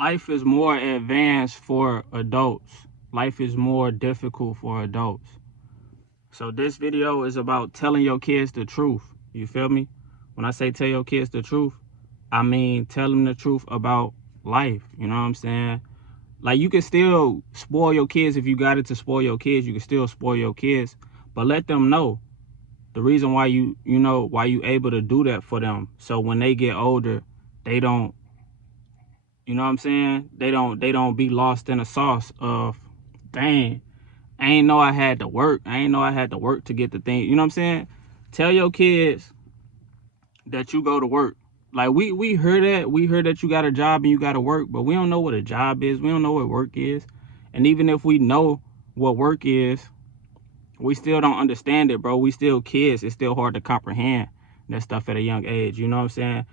life is more advanced for adults. Life is more difficult for adults. So this video is about telling your kids the truth. You feel me? When I say tell your kids the truth, I mean tell them the truth about life. You know what I'm saying? Like, you can still spoil your kids. If you got it to spoil your kids, you can still spoil your kids. But let them know the reason why why you able to do that for them. So when they get older, they don't, you know what I'm saying? They don't be lost in a sauce of, dang, I ain't know I had to work. I ain't know I had to work to get the thing. You know what I'm saying? Tell your kids that you go to work. Like, we heard that. We heard that you got a job and you got to work, but we don't know what a job is. We don't know what work is. And even if we know what work is, we still don't understand it, bro. We still kids. It's still hard to comprehend that stuff at a young age. You know what I'm saying?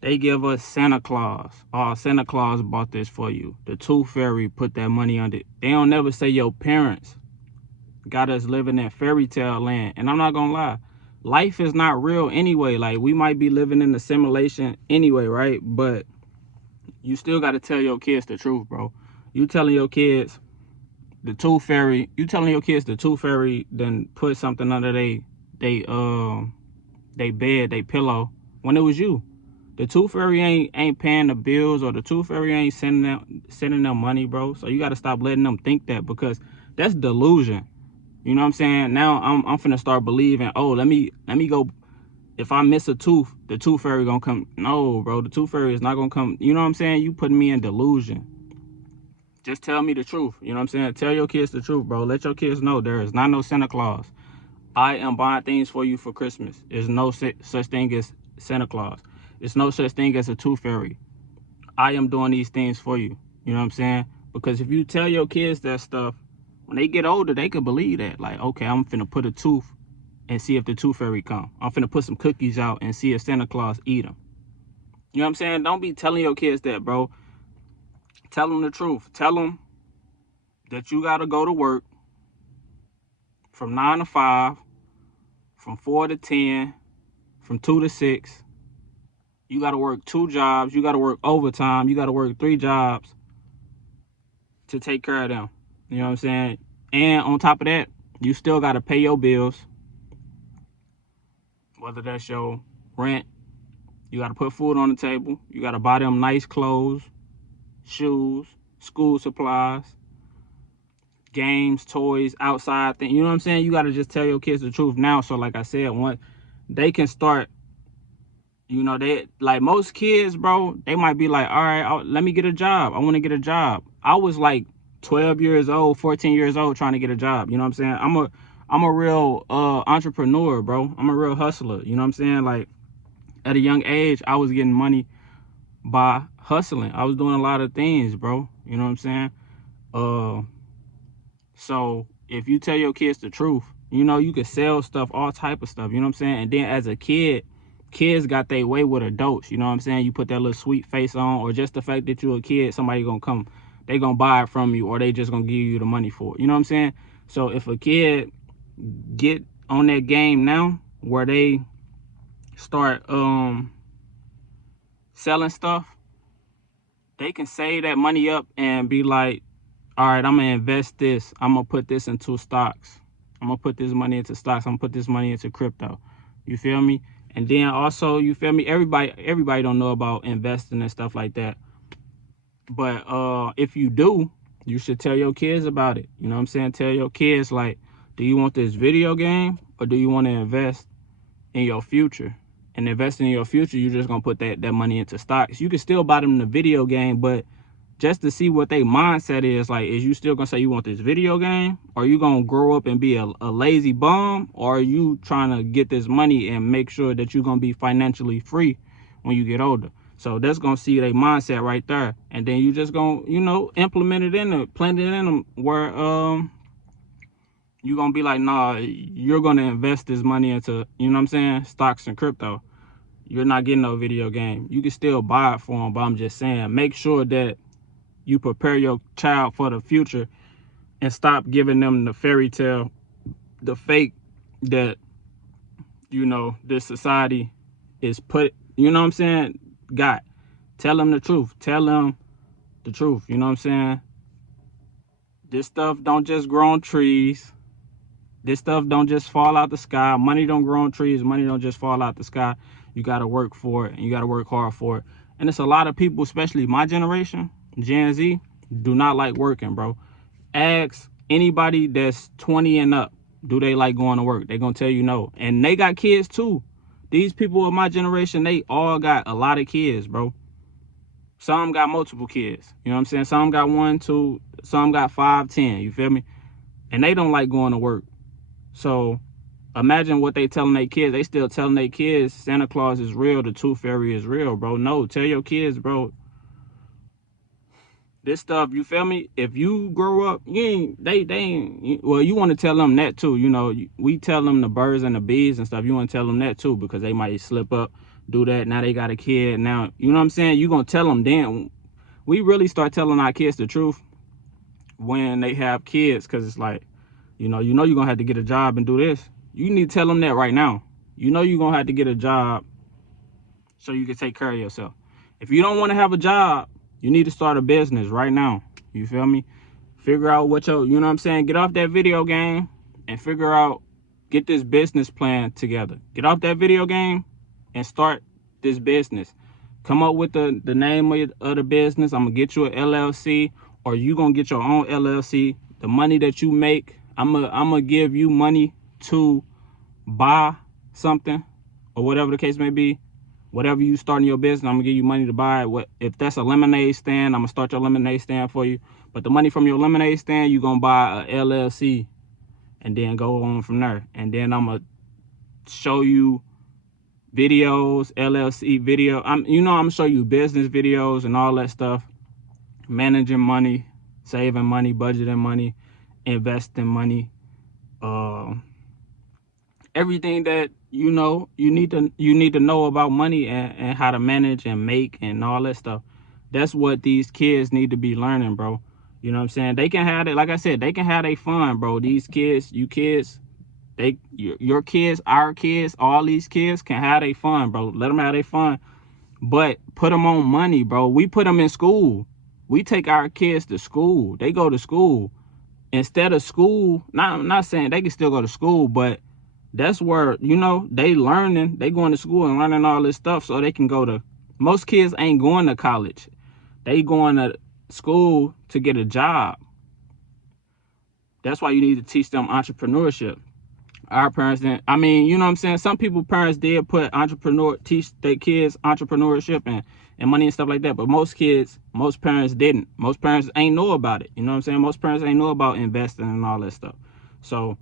They give us Santa Claus. Oh, Santa Claus bought this for you. The Tooth Fairy put that money on it. They don't never say your parents got us living in fairy tale land. And I'm not gonna lie, life is not real anyway. Like, we might be living in a simulation anyway, right? But you still got to tell your kids the truth, bro. You telling your kids the Tooth Fairy, then put something under they bed, they pillow, when it was you. The Tooth Fairy ain't paying the bills, or the Tooth Fairy ain't sending them money, bro. So you got to stop letting them think that, because that's delusion. You know what I'm saying? Now I'm finna start believing, oh, let me go. If I miss a tooth, the Tooth Fairy gonna come. No, bro, the Tooth Fairy is not gonna come. You know what I'm saying? You putting me in delusion. Just tell me the truth. You know what I'm saying? Tell your kids the truth, bro. Let your kids know there is not no Santa Claus. I am buying things for you for Christmas. There's no such thing as Santa Claus. There's no such thing as a Tooth Fairy. I am doing these things for you. You know what I'm saying? Because if you tell your kids that stuff, when they get older, they could believe that. Like, okay, I'm finna put a tooth and see if the Tooth Fairy come. I'm finna put some cookies out and see if Santa Claus eat them. You know what I'm saying? Don't be telling your kids that, bro. Tell them the truth. Tell them that you gotta go to work from 9 to 5, from 4 to 10, from 2 to 6. You gotta work 2 jobs. You gotta work overtime. You gotta work 3 jobs to take care of them. You know what I'm saying? And on top of that, you still gotta pay your bills. Whether that's your rent, you gotta put food on the table. You gotta buy them nice clothes, shoes, school supplies, games, toys, outside things. You know what I'm saying? You gotta just tell your kids the truth now. So like I said, once they can start, they, like, most kids, bro, they might be like, all right, let me get a job. I want to get a job. I was like 12 years old, 14 years old trying to get a job. You know what I'm saying? I'm a real entrepreneur, bro. I'm a real hustler. You know what I'm saying? Like, at a young age, I was getting money by hustling. I was doing a lot of things, bro. You know what I'm saying? So if you tell your kids the truth, you can sell stuff, all type of stuff. You know what I'm saying? And then as a kid, kids got their way with adults. You know what I'm saying? You put that little sweet face on, or just the fact that you're a kid, somebody gonna come, they gonna buy it from you, or they just gonna give you the money for it. You know what I'm saying? So if a kid get on that game now, where they start selling stuff, they can save that money up and be like, all right, I'm gonna invest this. I'm gonna put this into stocks. I'm gonna put this money into stocks. I'm gonna put this money into crypto. You feel me? And then also, you feel me? Everybody don't know about investing and stuff like that. But if you do, you should tell your kids about it. You know what I'm saying? Tell your kids, like, do you want this video game, or do you want to invest in your future? And investing in your future, you're just gonna put that money into stocks. You can still buy them the video game, but just to see what their mindset is, like, is you still gonna say you want this video game, or are you gonna grow up and be a lazy bum, or are you trying to get this money and make sure that you're gonna be financially free when you get older? So that's gonna see their mindset right there, and then you just gonna implement it in them, plant it in them, where you're gonna be like, nah, you're gonna invest this money into, you know what I'm saying, stocks and crypto. You're not getting no video game. You can still buy it for them, but I'm just saying, make sure that you prepare your child for the future, and stop giving them the fairy tale, the fake that this society is put, you know what I'm saying, got. Tell them the truth. Tell them the truth. You know what I'm saying? This stuff don't just grow on trees. This stuff don't just fall out the sky. Money don't grow on trees. Money don't just fall out the sky. You got to work for it, and you got to work hard for it. And it's a lot of people, especially my generation, Gen Z, do not like working, bro. Ask anybody that's 20 and up, do they like going to work? They're going to tell you no. And they got kids too. These people of my generation, they all got a lot of kids, bro. Some got multiple kids. You know what I'm saying? Some got 1, 2, some got 5, 10. You feel me? And they don't like going to work. So imagine what they telling their kids. They still telling their kids Santa Claus is real, the Tooth Fairy is real, bro. No, tell your kids, bro, this stuff, you feel me? If you grow up, you ain't, well, you want to tell them that too. You know, we tell them the birds and the bees and stuff. You want to tell them that too, because they might slip up, do that. Now they got a kid. Now, you know what I'm saying? You going to tell them then. We really start telling our kids the truth when they have kids, because it's like, you know you're going to have to get a job and do this. You need to tell them that right now. You know you're going to have to get a job so you can take care of yourself. If you don't want to have a job, you need to start a business right now. You feel me? Figure out what your, you know what I'm saying? Get off that video game and figure out, get this business plan together. Get off that video game and start this business. Come up with the name of the business. I'm going to get you an LLC, or you going to get your own LLC. The money that you make, I'm gonna give you money to buy something, or whatever the case may be. Whatever you start in your business, I'm gonna give you money to buy it. What if that's a lemonade stand? I'm gonna start your lemonade stand for you. But the money from your lemonade stand, you're gonna buy a LLC and then go on from there. And then I'm gonna show you videos, LLC video. I'm gonna show you business videos and all that stuff. Managing money, saving money, budgeting money, investing money, everything that you need to know about money, and how to manage and make and all that stuff. That's what these kids need to be learning, bro. You know what I'm saying? They can have it, like I said, they can have their fun, bro. These kids, your kids, our kids, all these kids can have their fun, bro. Let them have their fun, but put them on money, bro. We put them in school. We take our kids to school. They go to school. Instead of school, I'm not saying they can still go to school, but that's where, they learning, they going to school and learning all this stuff so they can go to, most kids ain't going to college. They going to school to get a job. That's why you need to teach them entrepreneurship. Our parents didn't, you know what I'm saying? Some parents did teach their kids entrepreneurship and money and stuff like that. But most parents didn't. Most parents ain't know about it. You know what I'm saying? Most parents ain't know about investing and all that stuff. So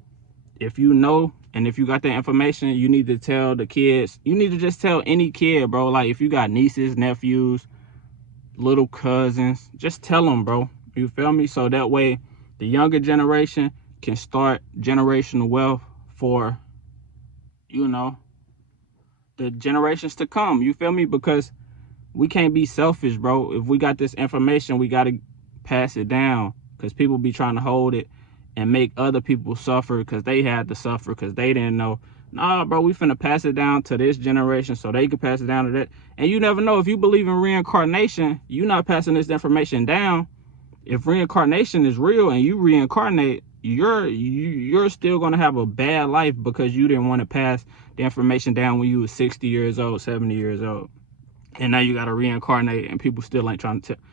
if you know, and if you got that information, you need to tell the kids. You need to just tell any kid, bro. Like if you got nieces, nephews, little cousins, just tell them, bro. You feel me? So that way the younger generation can start generational wealth for, the generations to come. You feel me? Because we can't be selfish, bro. If we got this information, we got to pass it down, because people be trying to hold it and make other people suffer because they had to suffer because they didn't know. Nah, bro, we finna pass it down to this generation so they can pass it down to that. And you never know, if you believe in reincarnation, you're not passing this information down. If reincarnation is real and you reincarnate, you're still gonna have a bad life because you didn't want to pass the information down when you were 60 years old, 70 years old. And now you gotta reincarnate and people still ain't trying to tell.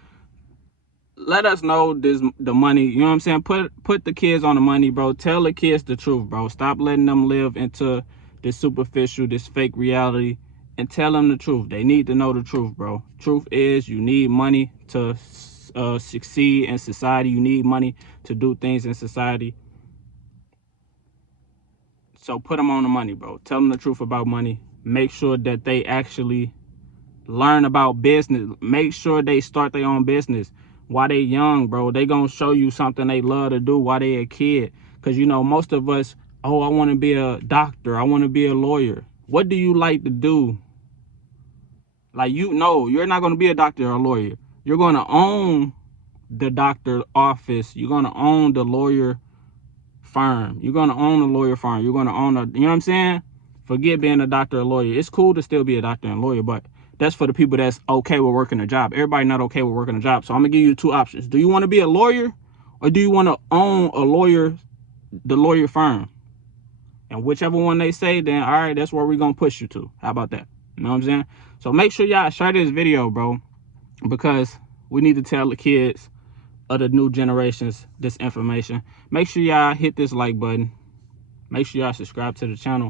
Let us know the money, you know what I'm saying? Put the kids on the money, bro. Tell the kids the truth, bro. Stop letting them live into this superficial, this fake reality, and tell them the truth. They need to know the truth, bro. Truth is, you need money to succeed in society. You need money to do things in society. So put them on the money, bro. Tell them the truth about money. Make sure that they actually learn about business. Make sure they start their own business while they young, bro. They gonna show you something they love to do while they a kid. Because most of us, I want to be a doctor, I want to be a lawyer. What do you like to do? Like, you're not going to be a doctor or a lawyer. You're going to own the doctor office. You're going to own the lawyer firm. You're going to own a lawyer firm. You're going to own you know what I'm saying? Forget being a doctor or lawyer. It's cool to still be a doctor and lawyer, but that's for the people that's okay with working a job. Everybody not okay with working a job. So I'm gonna give you two options. Do you want to be a lawyer, or do you want to own the lawyer firm? And whichever one they say, then all right, that's where we're gonna push you to. How about that? You know what I'm saying? So make sure y'all share this video, bro, because we need to tell the kids of the new generations this information. Make sure y'all hit this like button. Make sure y'all subscribe to the channel.